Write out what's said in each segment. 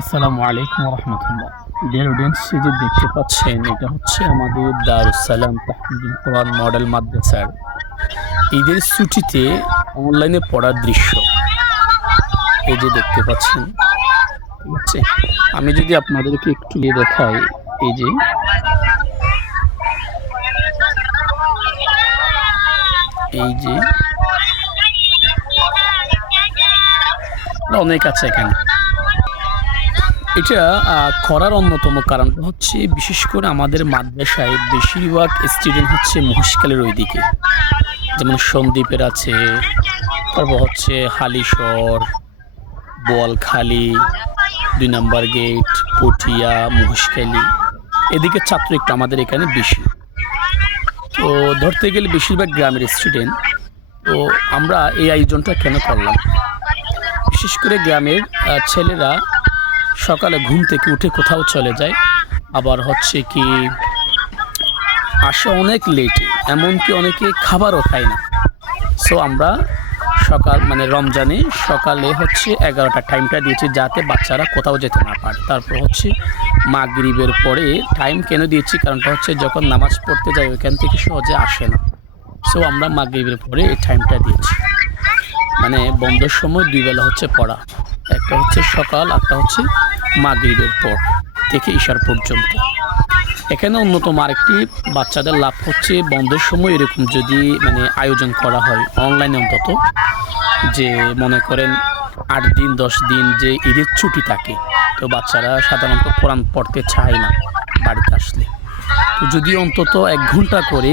আসসালামু আলাইকুম রহমতুল্লাহ। Dear audience, এই যে দেখতে পাচ্ছেন এটা হচ্ছে আমাদের দারুস সালাম তাহফিজুল কোরআন মডেল মাদ্রাসার ঈদের ছুটিতে অনলাইনে পড়ার দৃশ্য। এই যে দেখতে পাচ্ছেন, ঠিক আছে। আমি যদি আপনাদেরকে একটু দেখাই, এই যে এই যে অনেক আছে এখানে। এটা করার অন্যতম কারণটা হচ্ছে, বিশেষ করে আমাদের মাদ্রাসায় বেশিরভাগ স্টুডেন্ট হচ্ছে মহেশখালীর ওইদিকে, যেমন সন্দ্বীপের আছে, তারপর হচ্ছে হালিশহর, বোয়ালখালী, ২ নম্বর গেট, পটিয়া, মহেশখালী, এদিকে ছাত্র একটু আমাদের এখানে বেশি। তো ধরতে গেলে বেশিরভাগ গ্রামের স্টুডেন্ট। তো আমরা এই আয়োজনটা কেন করলাম, বিশেষ করে গ্রামের ছেলেরা সকালে ঘুম থেকে উঠে কোথাও চলে যায়, আবার হচ্ছে কি আসে অনেক লেটে, এমনকি অনেকে খাবারও খায় না। সো আমরা সকাল মানে রমজানে সকালে হচ্ছে 11টার টাইমটা দিয়েছি, যাতে বাচ্চারা কোথাও যেতে না পারে। তারপর হচ্ছে মাগরিবের পরে টাইম কেন দিয়েছি, কারণটা হচ্ছে যখন নামাজ পড়তে যায় ওইখান থেকে সহজে আসে না। সো আমরা মাগরিবের পরে এই টাইমটা দিয়েছি, মানে বন্ধের সময় 2 বেলা হচ্ছে পড়া, একটা হচ্ছে সকাল, একটা হচ্ছে মাগরিবের পর থেকে ইশার পর্যন্ত। এখানে অন্যতম আরেকটি বাচ্চাদের লাভ হচ্ছে, বন্ধের সময় এরকম যদি মানে আয়োজন করা হয় অনলাইনে, অন্তত যে মনে করেন 8 দিন 10 দিন যে ঈদের ছুটি থাকে, তো বাচ্চারা সাধারণত কোরআন পড়তে চায় না বাড়িতে আসলে। তো যদি অন্তত 1 ঘন্টা করে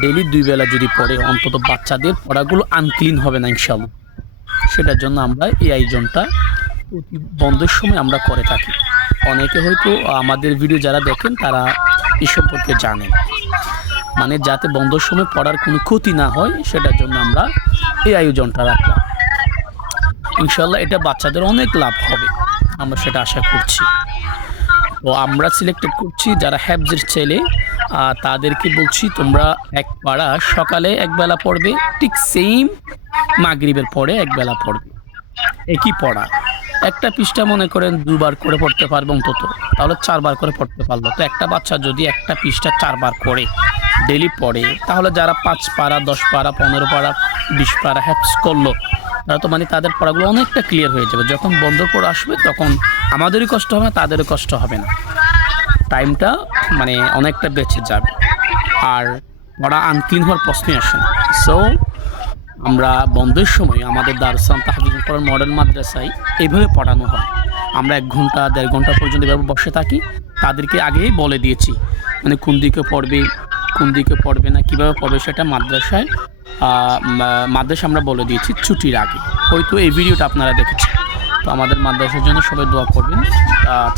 ডেইলি 2 বেলা যদি পড়ে, অন্তত বাচ্চাদের পড়াগুলো আনক্লিন হবে না ইনশাআল্লাহ। সেটার জন্য আমরা এই আয়োজনটা প্রতি বন্ধের সময় আমরা করে থাকি। অনেকে হয়তো আমাদের ভিডিও যারা দেখেন তারা এই সম্পর্কে জানেন, মানে যাতে বন্ধের সময় পড়ার কোনো ক্ষতি না হয়, সেটার জন্য আমরা এই আয়োজনটা রাখলাম। ইনশাল্লাহ এটা বাচ্চাদের অনেক লাভ হবে, আমরা সেটা আশা করছি। তো আমরা সিলেক্টেড করছি যারা হ্যাফজের ছেলে, তাদেরকে বলছি তোমরা এক পাড়া সকালে 1 বেলা পড়বে, ঠিক সেম মাগরিবের পরে 1 বেলা পড়বে, একই পড়া। একটা পৃষ্ঠা মনে করেন 2 বার করে পড়তে পারবে অন্তত, তাহলে 4 বার করে পড়তে পারলো। তো একটা বাচ্চা যদি একটা পৃষ্ঠা 4 বার করে ডেলি পড়ে, তাহলে যারা 5 পারা 10 পারা 15 পারা 20 পারা হ্যাপস করলো, তারা তো মানে তাদের পড়াগুলো অনেকটা ক্লিয়ার হয়ে যাবে। যখন বন্ধ পড়া আসবে তখন আমাদেরই কষ্ট হবে না, তাদেরও কষ্ট হবে না, টাইমটা মানে অনেকটা বেঁচে যাবে, আর পড়া আনক্লিন হওয়ার প্রশ্নই আসে না। সো আমরা বন্ধের সময় আমাদের দারুস সালাম তাহফিজুল কোরআন মডেল মাদ্রাসায় এইভাবে পড়ানো হয়। আমরা 1 ঘন্টা 1.5 ঘন্টা পর্যন্ত এভাবে বসে থাকি। তাদেরকে আগেই বলে দিয়েছি, মানে কোন দিকে পড়বে, কোন দিকে পড়বে না, কীভাবে পড়বে, সেটা মাদ্রাসায় আমরা বলে দিয়েছি ছুটির আগে। হয়তো এই ভিডিওটা আপনারা দেখেছেন। তো আমাদের মাদ্রাসার জন্য সবাই দোয়া করবেন,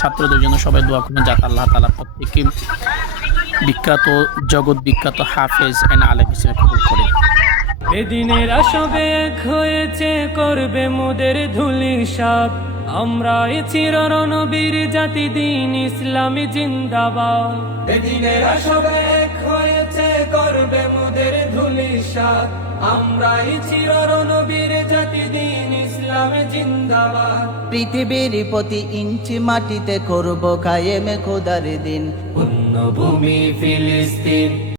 ছাত্রদের জন্য সবাই দোয়া করবেন, যাতে আল্লাহ তাআলা প্রত্যেককে বিখ্যাত, জগৎ বিখ্যাত হাফেজ এন্ড আলেম হিসেবে কবুল করে। এদিনের আসবে এক হয়েছে, করবে মোদের ধুলির সাপ। আমরা চিরনবীর জাতি, দিন ইসলামী জিন্দাবাদ। এদিনের আসবে এক হয়েছে, করবে মোদের ধুলির সাপ। আমরা চিরনবীর জাতি, দিন ইসলামী জিন্দাবাদ। পৃথিবীর প্রতি ইঞ্চি মাটিতে করব কায়েমে খোদার দিন। পুণ্যভূমি ফিলিস্তিন।